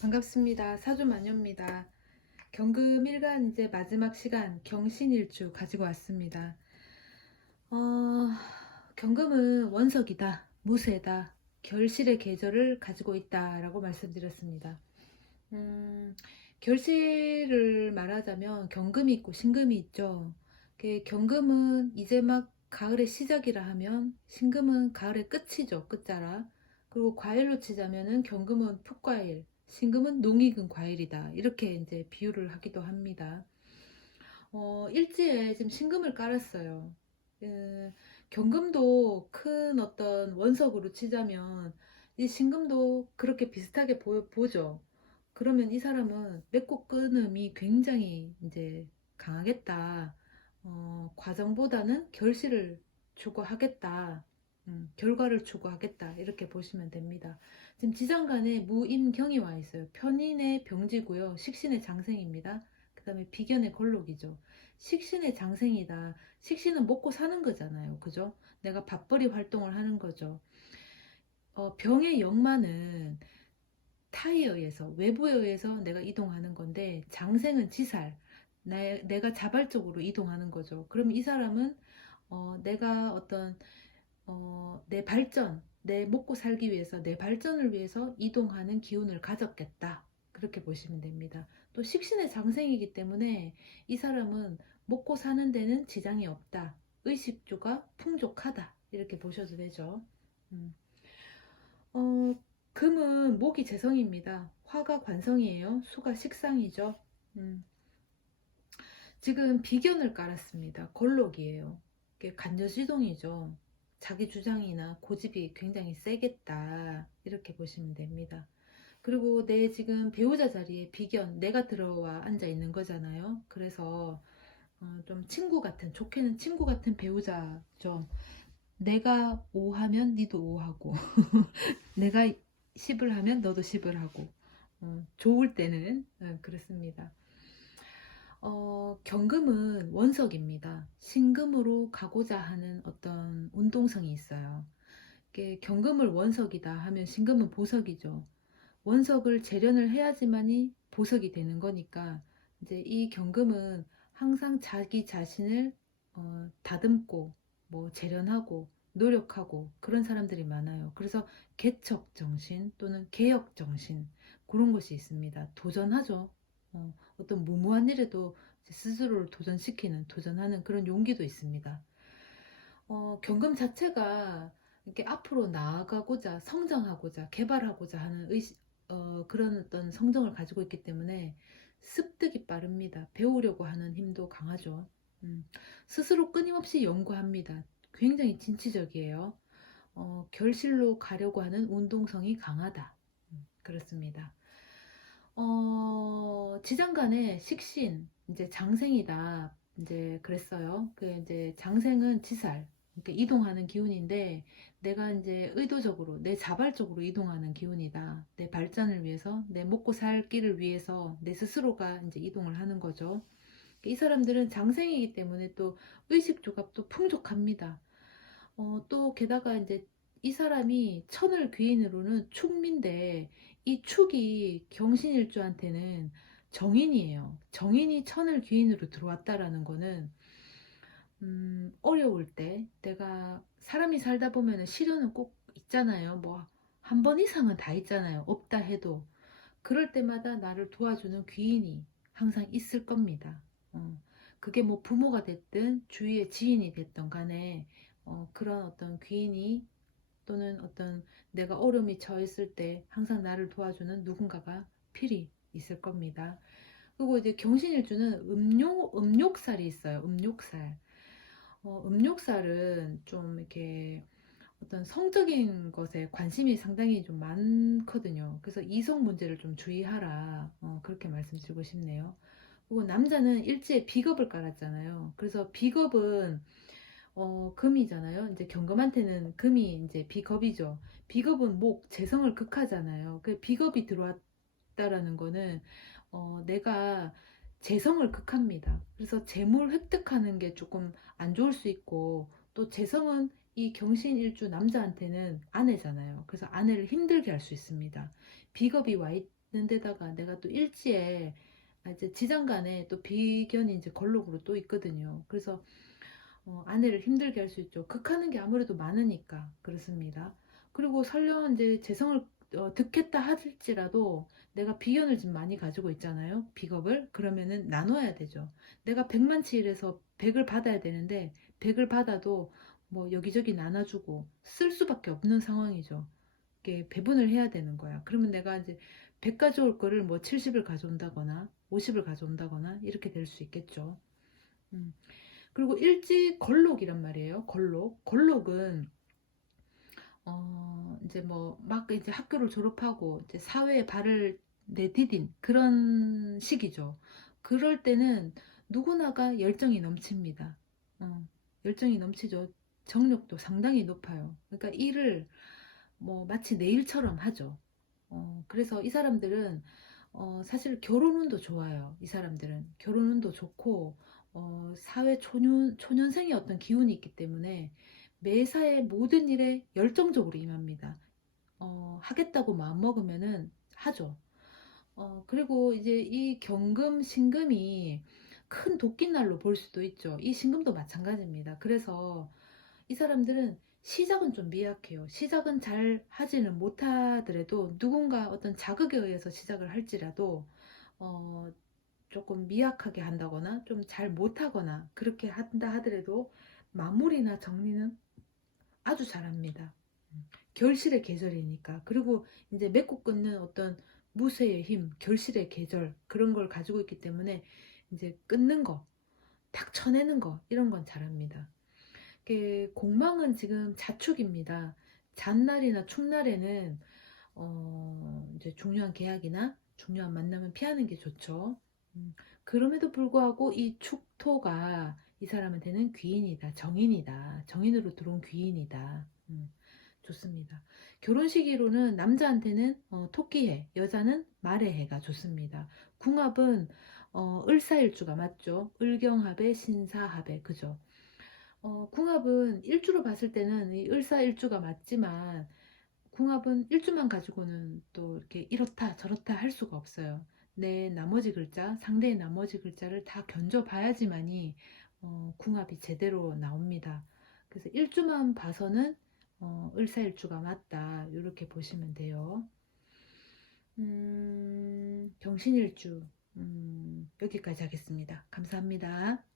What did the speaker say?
반갑습니다. 사주마녀입니다. 경금 일간 이제 마지막 시간 경신일주 가지고 왔습니다. 어, 경금은 원석이다, 무쇠다, 결실의 계절을 가지고 있다라고 말씀드렸습니다. 음, 결실을 말하자면 경금이 있고 신금이 있죠. 그 경금은 이제 막 가을의 시작이라 하면 신금은 가을의 끝이죠, 끝자락. 그리고 과일로 치자면은 경금은 풋과일, 신금은 농익은 과일이다. 이렇게 이제 비유를 하기도 합니다. 어, 일지에 지금 신금을 깔았어요. 그, 경금도 큰 어떤 원석으로 치자면 이 신금도 그렇게 비슷하게 보, 보죠. 그러면 이 사람은 맺고 끊음이 굉장히 이제 강하겠다. 어, 과정보다는 결실을 추구하겠다. 음, 결과를 추구하겠다. 이렇게 보시면 됩니다. 지금 지장간에 무임경이 와 있어요. 편인의 병지고요. 식신의 장생입니다. 그 다음에 비견의 걸록이죠. 식신의 장생이다. 식신은 먹고 사는 거잖아요. 그죠? 내가 밥벌이 활동을 하는 거죠. 어, 병의 역마는 타에 의해서, 외부에 의해서 내가 이동하는 건데, 장생은 지살, 내, 내가 자발적으로 이동하는 거죠. 그럼 이 사람은 어, 내가 어떤 어, 내 발전, 내 먹고 살기 위해서, 내 발전을 위해서 이동하는 기운을 가졌겠다. 그렇게 보시면 됩니다. 또 식신의 장생이기 때문에 이 사람은 먹고 사는 데는 지장이 없다. 의식주가 풍족하다. 이렇게 보셔도 되죠. 음. 어, 금은 목이 재성입니다. 화가 관성이에요. 수가 식상이죠. 음. 지금 비견을 깔았습니다. 걸록이에요. 이게 간여지동이죠. 자기 주장이나 고집이 굉장히 세겠다. 이렇게 보시면 됩니다. 그리고 내 지금 배우자 자리에 비견, 내가 들어와 앉아 있는 거잖아요. 그래서 어, 좀 친구 같은, 좋게는 친구 같은 배우자죠. 내가 오 하면 니도 오 하고, 내가 10을 하면 너도 10을 하고, 어, 좋을 때는 어, 그렇습니다. 어, 경금은 원석입니다. 신금으로 가고자 하는 어떤 운동성이 있어요. 경금을 원석이다 하면 신금은 보석이죠. 원석을 재련을 해야지만이 보석이 되는 거니까 이제 이 경금은 항상 자기 자신을 어, 다듬고 뭐 재련하고 노력하고 그런 사람들이 많아요. 그래서 개척 정신 또는 개혁 정신 그런 것이 있습니다. 도전하죠. 어, 어떤 무모한 일에도 스스로를 도전시키는, 도전하는 그런 용기도 있습니다. 어, 경금 자체가 이렇게 앞으로 나아가고자, 성장하고자, 개발하고자 하는 의식, 어, 그런 어떤 성정을 가지고 있기 때문에 습득이 빠릅니다. 배우려고 하는 힘도 강하죠. 음, 스스로 끊임없이 연구합니다. 굉장히 진취적이에요. 어, 결실로 가려고 하는 운동성이 강하다. 음, 그렇습니다. 어, 지장간에 식신, 이제 장생이다. 이제 그랬어요. 그 이제 장생은 지살, 이렇게 이동하는 기운인데 내가 이제 의도적으로 내 자발적으로 이동하는 기운이다. 내 발전을 위해서, 내 먹고 살 길을 위해서 내 스스로가 이제 이동을 하는 거죠. 이 사람들은 장생이기 때문에 또 의식 조각도 풍족합니다. 어, 또 게다가 이제 이 사람이 천을 귀인으로는 축민데 이 축이 경신일주한테는 정인이에요. 정인이 천을 귀인으로 들어왔다라는 거는 음, 어려울 때 내가 사람이 살다 보면 시련은 꼭 있잖아요. 뭐 한 번 이상은 다 있잖아요. 없다 해도 그럴 때마다 나를 도와주는 귀인이 항상 있을 겁니다. 어, 그게 뭐 부모가 됐든 주위의 지인이 됐던 간에 어, 그런 어떤 귀인이 또는 어떤 내가 어려움이 처했을 때 항상 나를 도와주는 누군가가 필히 있을 겁니다. 그리고 이제 경신일주는 음욕, 음욕살이 있어요. 음욕살. 어, 음욕살은 좀 이렇게 어떤 성적인 것에 관심이 상당히 좀 많거든요. 그래서 이성 문제를 좀 주의하라. 어, 그렇게 말씀드리고 싶네요. 그리고 남자는 일지에 비겁을 깔았잖아요. 그래서 비겁은 어, 금이잖아요. 이제 경금한테는 금이 이제 비겁이죠. 비겁은 목, 재성을 극하잖아요. 그 비겁이 들어왔다라는 거는 어, 내가 재성을 극합니다. 그래서 재물 획득하는 게 조금 안 좋을 수 있고 또 재성은 이 경신일주 남자한테는 아내잖아요. 그래서 아내를 힘들게 할 수 있습니다. 비겁이 와 데다가 내가 또 일지에 아, 이제 지장간에 또 비견이 이제 걸록으로 또 있거든요. 그래서 어, 아내를 힘들게 할 수 있죠. 극하는 게 아무래도 많으니까 그렇습니다. 그리고 설령 이제 재성을 어, 득했다 할지라도 내가 비견을 좀 많이 가지고 있잖아요. 비겁을 그러면은 나눠야 되죠. 내가 100만치일에서 100을 받아야 되는데 100을 받아도 뭐 여기저기 나눠주고 쓸 수밖에 없는 상황이죠. 이게 배분을 해야 되는 거야. 그러면 내가 이제 100 가져올 거를 뭐 70을 가져온다거나 50을 가져온다거나 이렇게 될 수 있겠죠. 음. 그리고 일지 걸록이란 말이에요. 걸록. 걸록은 어 이제 뭐 막 이제 학교를 졸업하고 이제 사회에 발을 내디딘 그런 시기죠. 그럴 때는 누구나가 열정이 넘칩니다. 어, 열정이 넘치죠. 정력도 상당히 높아요. 그러니까 일을 뭐 마치 내 일처럼 하죠. 어, 그래서 이 사람들은 어, 사실 결혼 운도 좋아요. 이 사람들은 결혼 운도 좋고 어, 사회 초년, 초년생의 어떤 기운이 있기 때문에 매사의 모든 일에 열정적으로 임합니다. 어, 하겠다고 마음먹으면은 하죠. 어, 그리고 이제 이 경금, 신금이 큰 도끼날로 볼 수도 있죠. 이 신금도 마찬가지입니다. 그래서 이 사람들은 시작은 좀 미약해요. 시작은 잘 하지는 못하더라도 누군가 어떤 자극에 의해서 시작을 할지라도 어, 조금 미약하게 한다거나 좀 잘 못하거나 그렇게 한다 하더라도 마무리나 정리는 아주 잘합니다. 음, 결실의 계절이니까. 그리고 이제 맺고 끊는 어떤 무쇠의 힘, 결실의 계절 그런 걸 가지고 있기 때문에 이제 끊는 거, 탁 쳐내는 거 이런 건 잘합니다. 공망은 지금 자축입니다. 잔날이나 축날에는 어 이제 중요한 계약이나 중요한 만남은 피하는 게 좋죠. 음, 그럼에도 불구하고 이 축토가 이 사람한테는 귀인이다, 정인이다, 정인으로 들어온 귀인이다. 음, 좋습니다. 결혼 시기로는 남자한테는 어, 토끼해, 여자는 말의 해가 좋습니다. 궁합은 어, 을사일주가 맞죠? 을경합에 신사합에 그죠? 어, 궁합은 일주로 봤을 때는 이 을사일주가 맞지만 궁합은 일주만 가지고는 또 이렇게 이렇다 저렇다 할 수가 없어요. 내 나머지 글자, 상대의 나머지 글자를 다 견줘봐야지만이 어, 궁합이 제대로 나옵니다. 그래서 일주만 봐서는 어, 을사일주가 맞다 이렇게 보시면 돼요. 음, 경신일주 음, 여기까지 하겠습니다. 감사합니다.